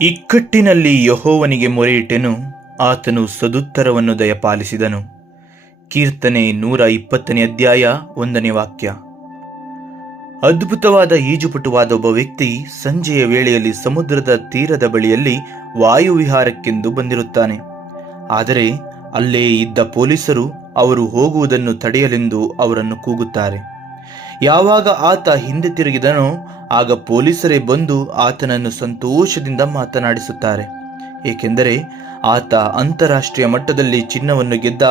ಇಕ್ಕಟ್ಟಿನಲ್ಲಿ ಯೆಹೋವನಿಗೆ ಮೊರೆಯಿಟ್ಟೆನು, ಆತನು ಸದುತ್ತರವನ್ನು ದಯಪಾಲಿಸಿದನು. ಕೀರ್ತನೆ 120 ಅಧ್ಯಾಯ 1 ವಾಕ್ಯ. ಅದ್ಭುತವಾದ ಈಜುಪಟುವಾದ ಒಬ್ಬ ವ್ಯಕ್ತಿ ಸಂಜೆಯ ವೇಳೆಯಲ್ಲಿ ಸಮುದ್ರದ ತೀರದ ಬಳಿಯಲ್ಲಿ ವಾಯುವಿಹಾರಕ್ಕೆಂದು ಬಂದಿರುತ್ತಾನೆ. ಆದರೆ ಅಲ್ಲೇ ಇದ್ದ ಪೊಲೀಸರು ಅವರು ಹೋಗುವುದನ್ನು ತಡೆಯಲೆಂದು ಅವರನ್ನು ಕೂಗುತ್ತಾರೆ. ಯಾವಾಗ ಆತ ಹಿಂದೆ ತಿರುಗಿದನೋ ಆಗ ಪೊಲೀಸರೇ ಬಂದು ಆತನನ್ನು ಸಂತೋಷದಿಂದ ಮಾತನಾಡಿಸುತ್ತಾರೆ. ಏಕೆಂದರೆ ಆತ ಅಂತಾರಾಷ್ಟ್ರೀಯ ಮಟ್ಟದಲ್ಲಿ ಚಿನ್ನವನ್ನು ಗೆದ್ದ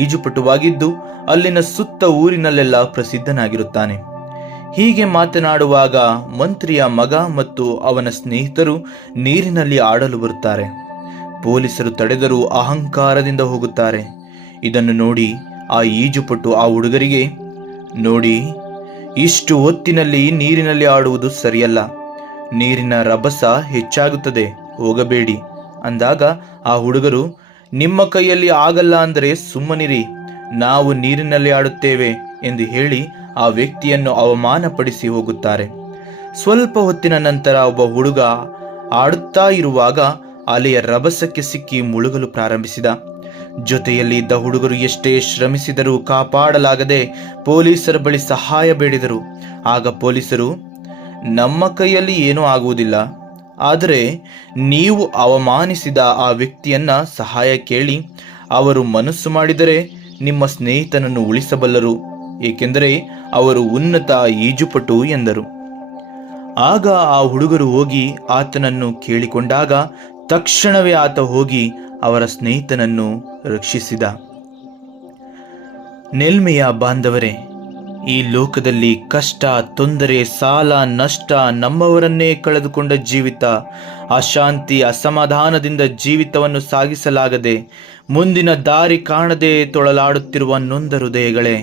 ಈಜುಪಟುವಾಗಿದ್ದು ಅಲ್ಲಿನ ಸುತ್ತ ಊರಿನಲ್ಲೆಲ್ಲ ಪ್ರಸಿದ್ಧನಾಗಿರುತ್ತಾನೆ. ಹೀಗೆ ಮಾತನಾಡುವಾಗ ಮಂತ್ರಿಯ ಮಗ ಮತ್ತು ಅವನ ಸ್ನೇಹಿತರು ನೀರಿನಲ್ಲಿ ಆಡಲು ಬರುತ್ತಾರೆ. ಪೊಲೀಸರು ತಡೆದರೂ ಅಹಂಕಾರದಿಂದ ಹೋಗುತ್ತಾರೆ. ಇದನ್ನು ನೋಡಿ ಆ ಈಜುಪಟು ಆ ಹುಡುಗರಿಗೆ, ನೋಡಿ, ಇಷ್ಟು ಹೊತ್ತಿನಲ್ಲಿ ನೀರಿನಲ್ಲಿ ಆಡುವುದು ಸರಿಯಲ್ಲ, ನೀರಿನ ರಭಸ ಹೆಚ್ಚಾಗುತ್ತದೆ, ಹೋಗಬೇಡಿ ಅಂದಾಗ ಆ ಹುಡುಗರು, ನಿಮ್ಮ ಕೈಯಲ್ಲಿ ಆಗಲ್ಲ ಅಂದರೆ ಸುಮ್ಮನಿರಿ, ನಾವು ನೀರಿನಲ್ಲಿ ಆಡುತ್ತೇವೆ ಎಂದು ಹೇಳಿ ಆ ವ್ಯಕ್ತಿಯನ್ನು ಅವಮಾನಪಡಿಸಿ ಹೋಗುತ್ತಾರೆ. ಸ್ವಲ್ಪ ಹೊತ್ತಿನ ನಂತರ ಒಬ್ಬ ಹುಡುಗ ಆಡುತ್ತಾ ಇರುವಾಗ ಅಲೆಯ ರಭಸಕ್ಕೆ ಸಿಕ್ಕಿ ಮುಳುಗಲು ಪ್ರಾರಂಭಿಸಿದ. ಜೊತೆಯಲ್ಲಿ ಇದ್ದ ಹುಡುಗರು ಎಷ್ಟೇ ಶ್ರಮಿಸಿದರೂ ಕಾಪಾಡಲಾಗದೆ ಪೊಲೀಸರ ಬಳಿ ಸಹಾಯ ಬೇಡಿದರು. ಆಗ ಪೊಲೀಸರು, ನಮ್ಮ ಕೈಯಲ್ಲಿ ಏನೂ ಆಗುವುದಿಲ್ಲ, ಆದರೆ ನೀವು ಅವಮಾನಿಸಿದ ಆ ವ್ಯಕ್ತಿಯನ್ನ ಸಹಾಯ ಕೇಳಿ, ಅವರು ಮನಸ್ಸು ಮಾಡಿದರೆ ನಿಮ್ಮ ಸ್ನೇಹಿತನನ್ನು ಉಳಿಸಬಲ್ಲರು, ಏಕೆಂದರೆ ಅವರು ಉನ್ನತ ಈಜುಪಟು ಎಂದರು. ಆಗ ಆ ಹುಡುಗರು ಹೋಗಿ ಆತನನ್ನು ಕೇಳಿಕೊಂಡಾಗ ತಕ್ಷಣವೇ ಆತ ಹೋಗಿ ಅವರ ಸ್ನೇಹಿತನನ್ನು ರಕ್ಷಿಸಿದ. ನೆಲ್ಮೆಯ ಬಾಂಧವರೇ, ಈ ಲೋಕದಲ್ಲಿ ಕಷ್ಟ, ತೊಂದರೆ, ಸಾಲ, ನಷ್ಟ, ನಮ್ಮವರನ್ನೇ ಕಳೆದುಕೊಂಡ ಜೀವಿತ, ಅಶಾಂತಿ, ಅಸಮಾಧಾನದಿಂದ ಜೀವಿತವನ್ನು ಸಾಗಿಸಲಾಗದೆ ಮುಂದಿನ ದಾರಿ ಕಾಣದೆ ತೊಳಲಾಡುತ್ತಿರುವ ನೊಂದ ಹೃದಯಗಳೇ,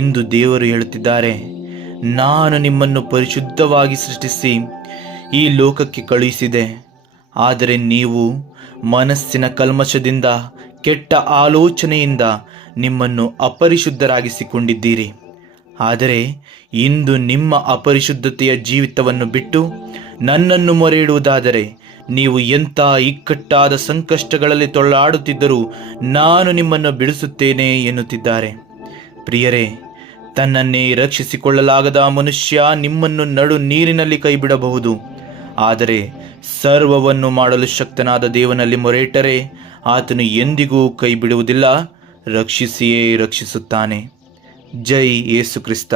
ಇಂದು ದೇವರು ಹೇಳುತ್ತಿದ್ದಾರೆ, ನಾನು ನಿಮ್ಮನ್ನು ಪರಿಶುದ್ಧವಾಗಿ ಸೃಷ್ಟಿಸಿ ಈ ಲೋಕಕ್ಕೆ ಕಳುಹಿಸಿದೆ. ಆದರೆ ನೀವು ಮನಸ್ಸಿನ ಕಲ್ಮಶದಿಂದ, ಕೆಟ್ಟ ಆಲೋಚನೆಯಿಂದ ನಿಮ್ಮನ್ನು ಅಪರಿಶುದ್ಧರಾಗಿಸಿಕೊಂಡಿದ್ದೀರಿ. ಆದರೆ ಇಂದು ನಿಮ್ಮ ಅಪರಿಶುದ್ಧತೆಯ ಜೀವಿತವನ್ನು ಬಿಟ್ಟು ನನ್ನನ್ನು ಮೊರೆ ಇಡುವುದಾದರೆ ನೀವು ಎಂಥ ಇಕ್ಕಟ್ಟಾದ ಸಂಕಷ್ಟಗಳಲ್ಲಿ ತೊಳಲಾಡುತ್ತಿದ್ದರೂ ನಾನು ನಿಮ್ಮನ್ನು ಬಿಡಿಸುತ್ತೇನೆ ಎನ್ನುತ್ತಿದ್ದಾರೆ. ಪ್ರಿಯರೇ, ತನ್ನನ್ನೇ ರಕ್ಷಿಸಿಕೊಳ್ಳಲಾಗದ ಮನುಷ್ಯ ನಿಮ್ಮನ್ನು ನಡು ನೀರಿನಲ್ಲಿ ಕೈಬಿಡಬಹುದು. ಆದರೆ ಸರ್ವವನ್ನು ಮಾಡಲು ಶಕ್ತನಾದ ದೇವನಲ್ಲಿ ಮೊರೆಯಿಟ್ಟರೆ ಆತನು ಎಂದಿಗೂ ಕೈ ಬಿಡುವುದಿಲ್ಲ, ರಕ್ಷಿಸಿಯೇ ರಕ್ಷಿಸುತ್ತಾನೆ. ಜೈ ಯೇಸು ಕ್ರಿಸ್ತ.